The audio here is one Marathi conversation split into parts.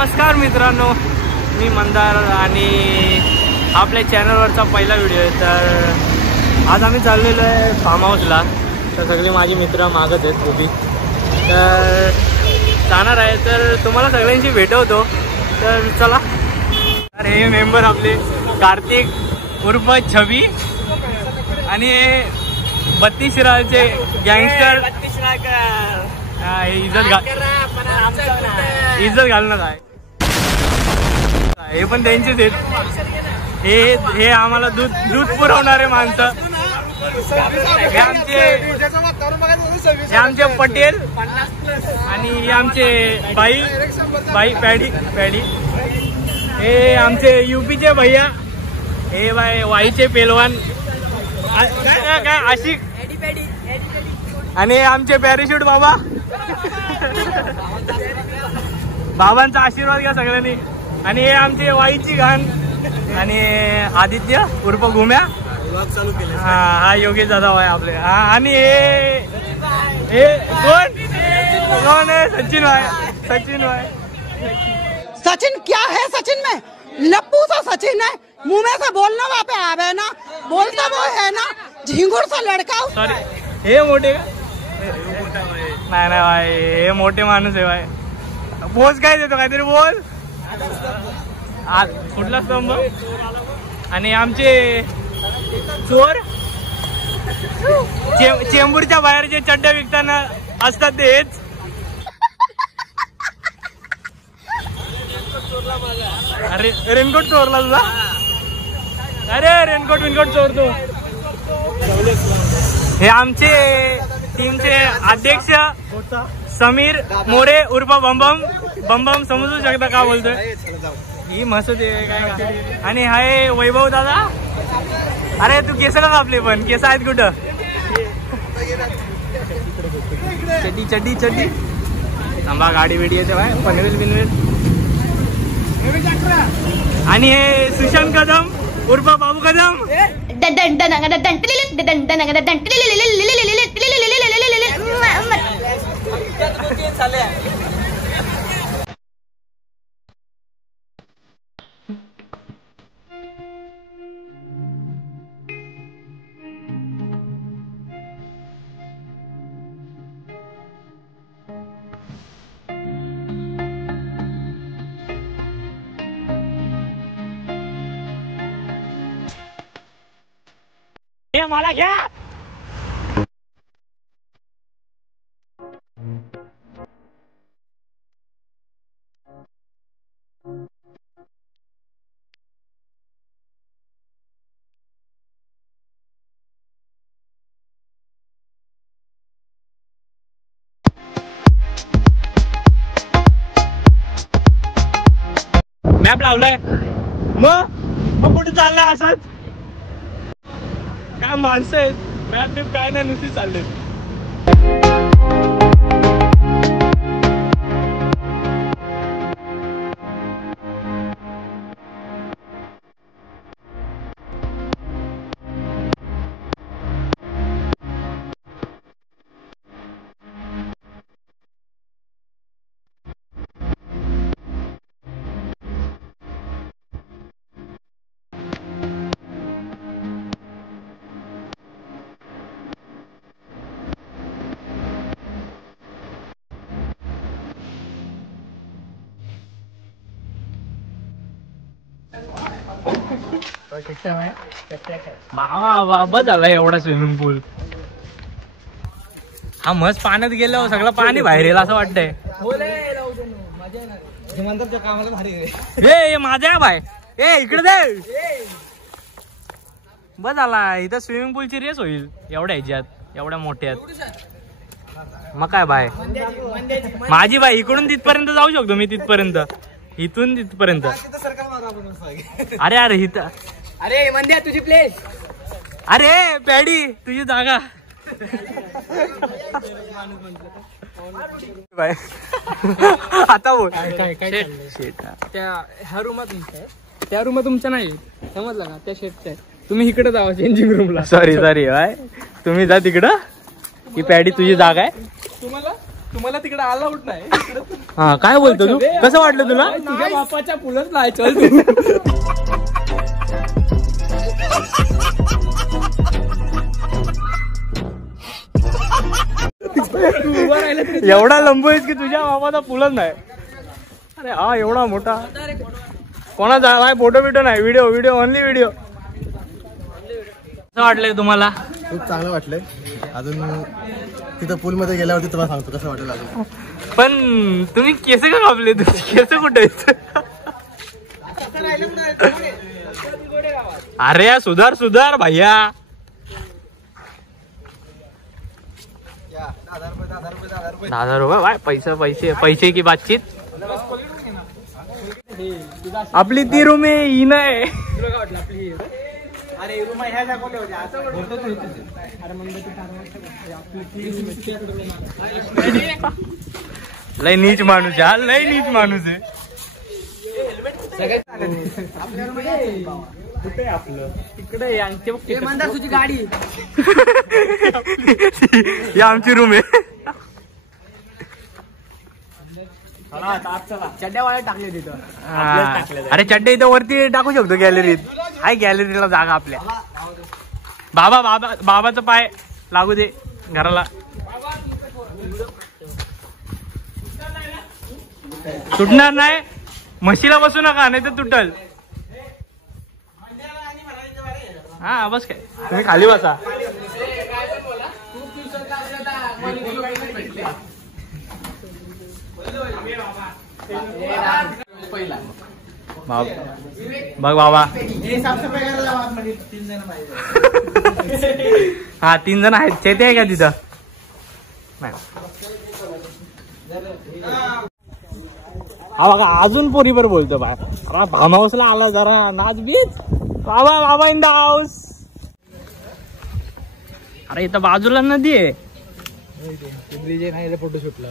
नमस्कार मित्रांनो, मी मंदार आणि आपल्या चॅनलवरचा पहिला व्हिडिओ आहे। तर आज आम्ही चाललेलो आहे फार्म हाऊसला। तर सगळे माझे मित्र मागत आहेत खूप, तर जाणार आहे। तर तुम्हाला सगळ्यांशी भेटवतो, तर चला। तर हे मेंबर आपले कार्तिक उर्फ छबी आणि 32 शिराळचे गँगस्टर इज्जत घालणार आहे। हे पण त्यांचेच आहेत। हे आम्हाला दूध पुरवणारे माणसं। हे आमचे पटेल आणि हे आमचे बाई पॅडी। हे आमचे यूपीचे भैया। हे वाईचे पेलवान काय आशिक। आणि आमचे पॅराशूट बाबा। बाबांचा आशीर्वाद घ्या सगळ्यांनी। आणि हे आमचे वाईची घाण आणि आदित्य उर्फ घुम्या। हा योगेश दादा आहे आपले। हा आणि हे कोण आहे? सचिन भाई। सचिन क्या है? सचिन में लप्पू सा सचिन है, मुंह में से बोलना वहाँ पे आवे ना, बोलता वो है ना, झिंगुर सा लड़का। सॉरी, हे मोठे का? नाही भाई, हे मोठे माणूस आहे भाई। पोच काय देतो, काहीतरी बोल। कुठला स्तंभ? आणि आमचे चोर चेंबूरच्या बाहेर जे चड्ड्या विकताना असतात तेच। अरे रेनकोट चोरला तुझा? अरे रेनकोट चोरतो। हे आमचे टीमचे अध्यक्ष समीर मोरे उर्फ बमबम समजू शकता का बोलतोय? ही मस्त काय। आणि हाय वैभव दादा। अरे तू केस का कापले? पण केस आहेत कुठं? चड्डी थांबा, गाडी वेडी येते भाई, पनवेल। आणि हे सुशांत कदम उर्फ बाबू कदम। हे मला घ्या। मॅप लावलाय मग कुठे चाललाय असंच? काय माणसं आहेत? मॅप काय नाही, नुसती चालले। बस झाला एवढा स्विमिंग पूल। हा मस्त पाण्यात गेल्यावर सगळं पाणी बाहेर येईल असं वाटतंय। हे माझ्या भाई, ए इकडे दे। बस झाला, इथं स्विमिंग पूलची रेस होईल एवढ्या ह्याच्यात, एवढ्या मोठ्यात। मग काय बाय, माझी बाई इकडून तिथपर्यंत जाऊ शकतो मी, तिथपर्यंत, इथून तिथपर्यंत। अरे इथं, अरे मंद्या तुझी प्लेस। अरे पॅडी तुझी जागा। आता बोल ह्या रूमात त्या रूमात तुमच्या नाही, समजलं का? त्या शेटच्या तुम्ही इकडे जावा चेंजिंग रूमला। सॉरी बाय, तुम्ही जा तिकडं। ही पॅडी तुझी जागा आहे। तुम्हाला तुम्हाला तिकडे अलाउड नाही. हा काय बोलतो तू? कसं वाटलं तुला? तुझ्या बापाच्या पुलच नाही. चल तू. एवढा लंबू आहेस की तुझ्या बाबाचा पुलच नाही. अरे हा एवढा मोठा कोणाचा नाही. फोटो बिटो नाही. Video only video. कसं वाटलंय तुम्हाला? खूप चांगलं वाटलंय. अजून तिथं पूल मध्ये गेल्यावरती तुम्हाला सांगतो कसं वाटेल अजून. पण तुम्ही केस का कापले? तुझे केस कुठे आहेत? अरे या सुधार भैया. 10,000 रुपये भाई. पैसे की बातचीत. आपली ती रूम आहे ही नाही. अरे रूम ह्या दाखवले होते. लय नीच माणूस आहे. हा लय नीच माणूस आहे. कुठे आपलं तिकडे मंदारची गाडी. ही आमची रूम आहे. चड्ड्यावाळे टाकले तिथं. अरे चड्डे इथं वरती टाकू शकतो गॅलरीत. आहे गॅलरीला जागा आपल्या. बाबाचं पाय लागू दे घराला. तुटणार नाही. म्हशीला बसू नका नाही तर तुटल. हा बस काय तुम्ही खाली बसा. बघ बाबा. हा 3 जण आहेत. चेते आहे का तिथं? हा बघा अजून पोरीवर बोलतो बा. फार्म हाऊसला आला जरा नाच बीच. बाबा इन द हाऊस. अरे इथं बाजूला नदी आहे. फोटोशूटला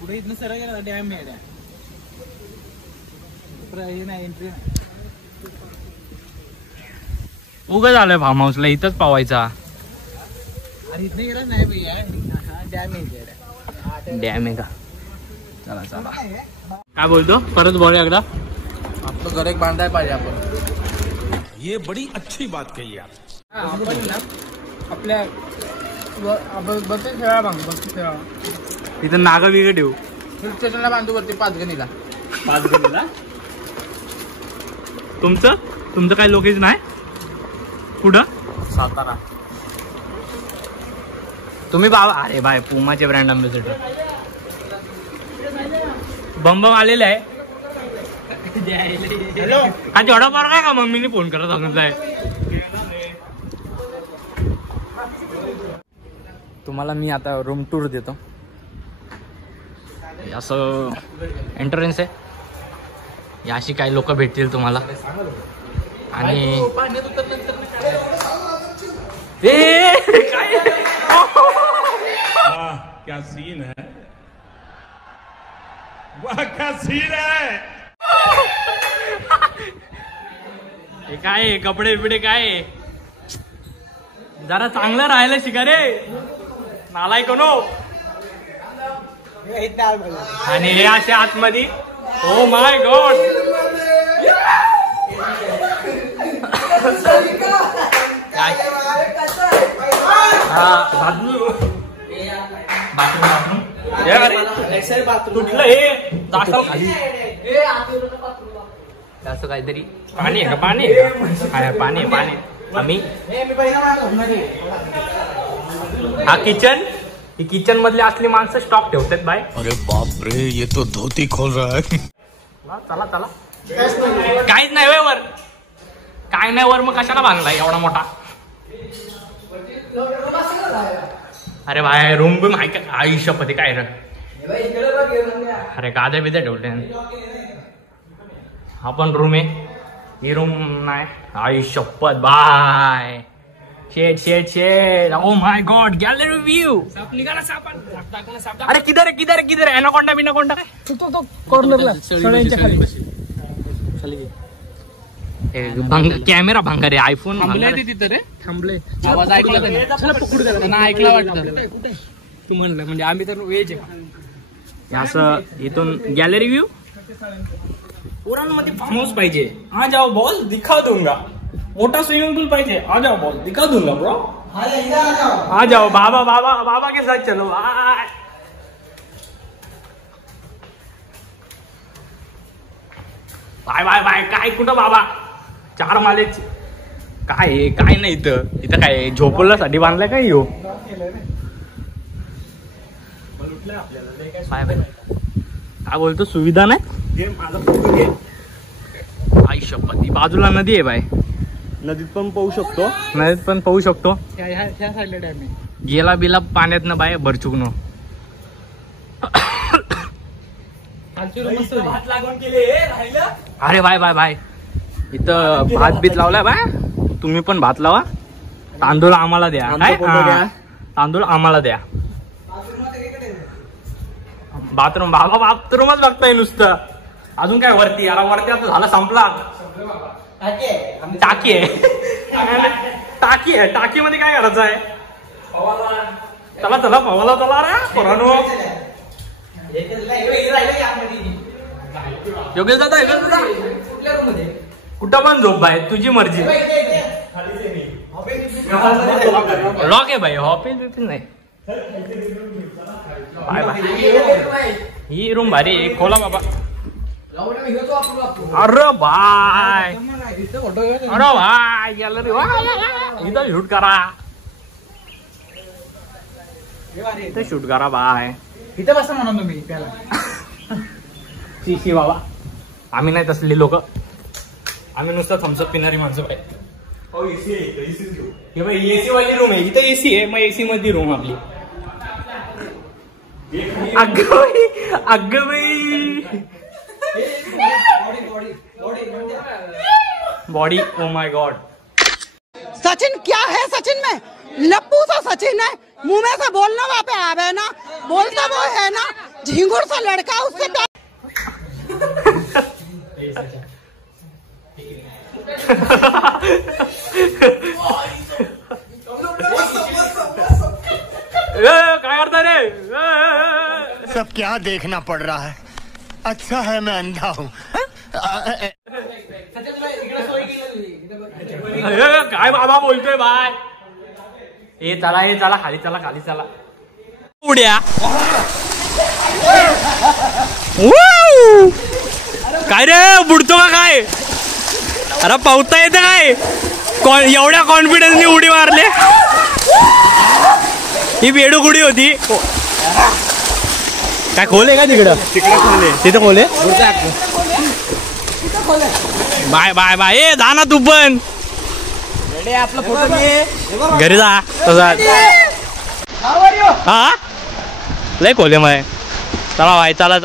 पुढे इथनं सरळ गेला डॅम आहे. एंट्री उगा झालंय फार्म हाऊसला. इथंच पावायचा. अरे इथनं गेला नाही भैया. डॅम आहे. डॅम आहे का? चला काय बोलतो? परत बोल एकदा. आपलं घर एक बांधाय पाहिजे आपण. ये बड़ी अच्छी बात कही आप. आपण ना आपल्या बघतो खेळा. इथं नागा बिग ठेवू. हिल स्टेशनला बांधू करते पाचगणीला. तुमचं काय लोकेशन आहे? कुठं? सातारा. तुम्ही बाबा. अरे बाय पुमाचे ब्रँड अँबॅसेडर. बम आलेला आहे. हा जेवढा बरं काय का मम्मीने फोन करत सांगितलंय. तुम्हाला मी आता रूम टूर देतो. असं एंट्रन्स आहे. याशी काही लोक भेटतील तुम्हाला. आणि काय क्या सीन है. वाह क्या सीन है. हे काय आहे? कपडे बिपडे काय आहे? जरा चांगलं राहायला शिका रे नालायक नो. आणि हे असे आतमध्ये. ओ माय गॉड. तुटलं हे दाखल खाली. असं काहीतरी पाणी आहे का? पाणी आम्ही हा किचन. ही किचन मधले असली माणसं स्टॉक ठेवतात बाय. अरे बाप रे ये तो धोती खोल रहा है. चला काहीच नाही वर. काय नाही वर. मग कशाला बांधलाय एवढा मोठा? अरे बाय रूम बी माहिती का? आयुष्यपती काय रे. अरे गाद्या बिद्या ठेवले. हा पण रूम आहे. ही रूम नाही. आयुष्यपत bye. Shed. Oh my god gallery view. अरे किधर है? एनाकोंडा बिनाकोंडा काय? तो कॉर्नरला कॅमेरा भांगार आहे. आयफोन तिथे रे थांबले. आवाज ऐकला त्यांना. ऐकला वाटतं. तू म्हणलं म्हणजे आम्ही तर व्हेज आहे असं. इथून गॅलरी व्ह्यू पोरांमध्ये फार्म हाऊस पाहिजे. आ जाओ बॉल दिखा दूंगा. मोठा स्विमिंग पूल पाहिजे. आ जाओ बॉल दिखा दूंगा ब्रो. आ जाओ बाबा बाबा बाबा के साथ चलो. Bye bye bye. काय कुठं बाबा 4 माले काय काय नाही इथं. इथं काय झोपल्यासाठी बांधलाय काय यो. Bye bye. काय बोलतो सुविधा नाही. आई शपथ बाजूला नदी आहे बाय. नदीत पण पाहू शकतो. नदीत पण पाहू शकतो. ह्या साईडला डॅम आहे. गेला बिला पाण्यात न बाय भरचुकनो. अरे बाय बाय बाय. इथं भात बीत लावलाय बाय. तुम्ही पण भात लावा. तांदूळ आम्हाला द्या. काय तांदूळ आम्हाला द्या. बाथरूम बाबा बाथरूमच बघताय नुसतं. अजून काय वरती. याला वरती आता झाला संपला. टाकी आहे. टाकी आहे. टाकी मध्ये काय करायचं आहे. चला चला पवाला चला रे पोरांनो. योगेश दादा कुठं पण झोप बाय तुझी मर्जी. रॉक आहे भाई. हॉपिल बिपिल नाही. Bye bye. ही रूम भारी खोला बाबा. अरे बाय. अरे बाय गॅलरी इथं शूट करा. इथं शूट करा बाय. इथं बसा म्हणा तुम्ही त्याला. शी बाबा आम्ही नाही तसली लोक. आम्ही नुसतं थम्सअप पिणारी माणसं बाय. हे बाई एसी वाली रूम आहे. इथं एसी आहे. मग एसी मध्ये रूम आपली. अगं बाई अगं बाई. Body O my God. Sachin क्या है सचिन में? लप्पू सा सचिन है. मुंह में से बोलना वहाँ पे आवे ना. बोलता वो है ना झिंगुर सा लड़का. उससे काय करता रे. सब क्या देखना पड़ रहा है. अच्छा है मैं अंधा हूँ. काय बाबा बोलतोय बाय. हे चला खाली चला खाली चला. उड्या काय रे बुडतो का काय. अरे पावता येतं काय. एवढ्या कॉन्फिडन्सनी उडी मारले. ही बेडूक उडी होती. काय खोले का तिकडं. तिथं खोले. Bye bye bye. ए जा ना तू पण. आपला फोटो घरी जा तसा. हा लय खोले मग. चला बाय चला.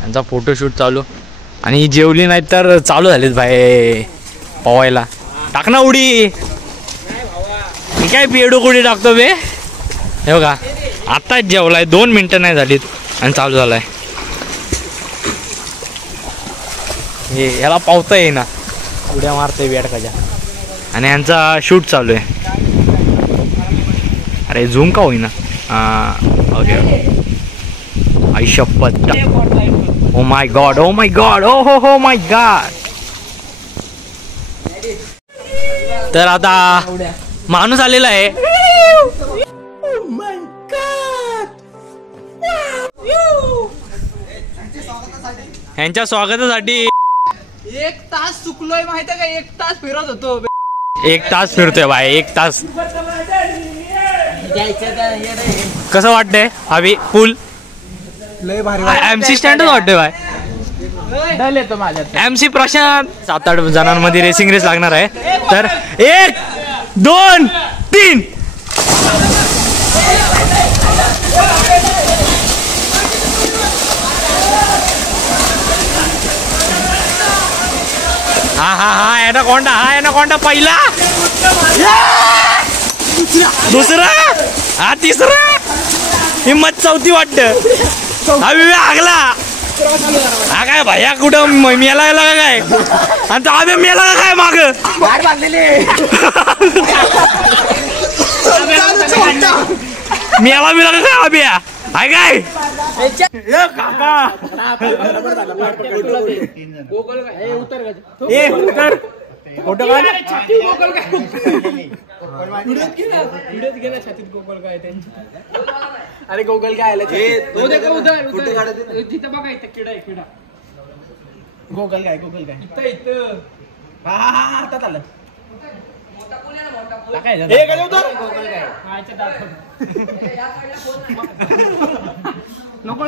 त्यांचा फोटोशूट चालू. आणि जेवली नाही तर चालू झालीत भाई पवायला. टाक ना उडी. मी काय पेडूक उडी टाकतो बे. हे बघा आत्ताच जेवलाय. 2 मिनिटं नाही झालीत आणि चालू झालाय. हे ह्याला पावता येईना. उड्या मारतोय बेडकाच्या. आणि यांचा शूट चालू आहे. अरे झूम का होईना. ओके आई शपथ. ओ my God O my God. ओ हो माय गॉड. तर आता माणूस आलेला आहे. ह्यांच्या स्वागतासाठी 1 तास चुकलोय माहितीये का. 1 तास फिरत होतो. 1 तास फिरतोय बाय, 1 तास. कसं वाटतंय अभि पूल? लय भारी MC स्टँडच वाटतोय बाय. डल येतो माझ्यात. MC प्रशांत. 7-8 जणांमध्ये रेसिंग रेस लागणार आहे. तर 1 2 3. हा एनाकोंडा पहिला, दुसरा, हा तिसरा, हिम्मत चौथी वाटतं. हा विवे आगला. हा काय भैया कुठं मेला गेला का काय? आणि तो आम्ही मेला का काय माग? मेला बिला का काय अभिया? हाय काय काका? फोटो काढ. अरे गोगल काय आलं? गोगल काय इथं हातात आलं. नको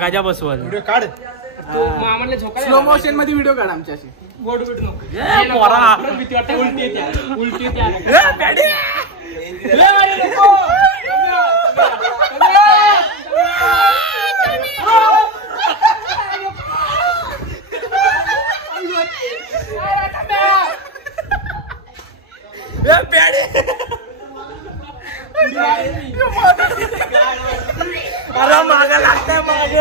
गाजा बसवल. स्लो मोशन मध्ये व्हिडिओ काढ आमच्याशी. उलटी अरे माग लागतंय माग.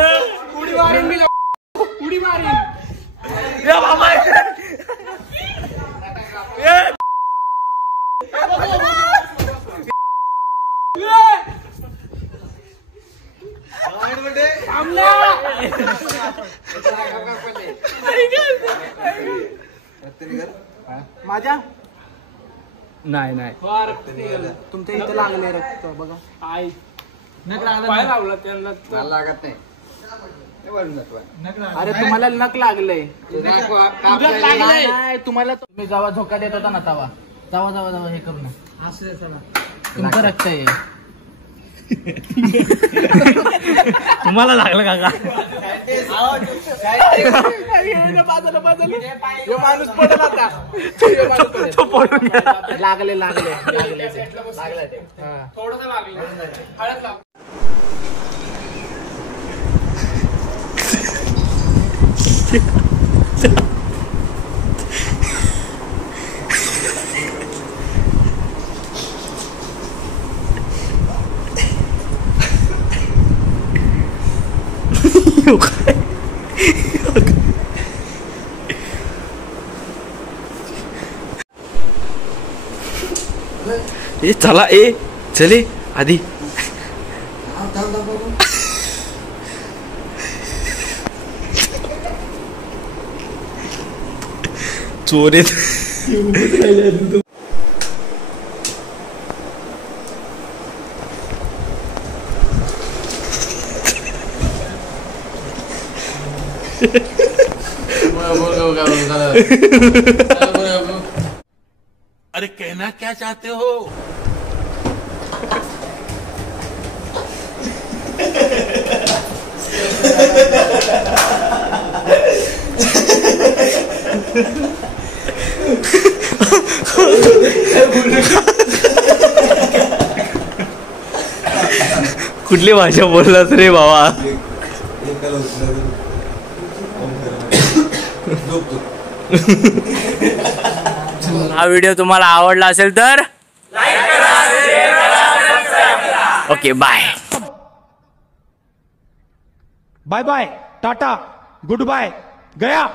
उडी मारीन. बाबा माझ्या नाही तुमच्या इथं लागले रक्त बघा. पाय लावला त्यांना लागत नाही. अरे तुम्हाला नख लागलंय. नाही तुम्हाला तुम्ही जेव्हा झोका देत होता ना तेव्हा जावा हे करू ना. तुमचं रक्त आहे. तुम्हाला लागलं काका? माणूस पडेल आता. तो पडून गेला. लागले चला चले आधी. चोर अरे कहना क्या चाहते हो? कुठली भाषा बोललास रे बाबा? हा व्हिडिओ तुम्हाला आवडला असेल तर लाईक करा, शेअर करा. Okay bye bye bye, tata, good bye, गया.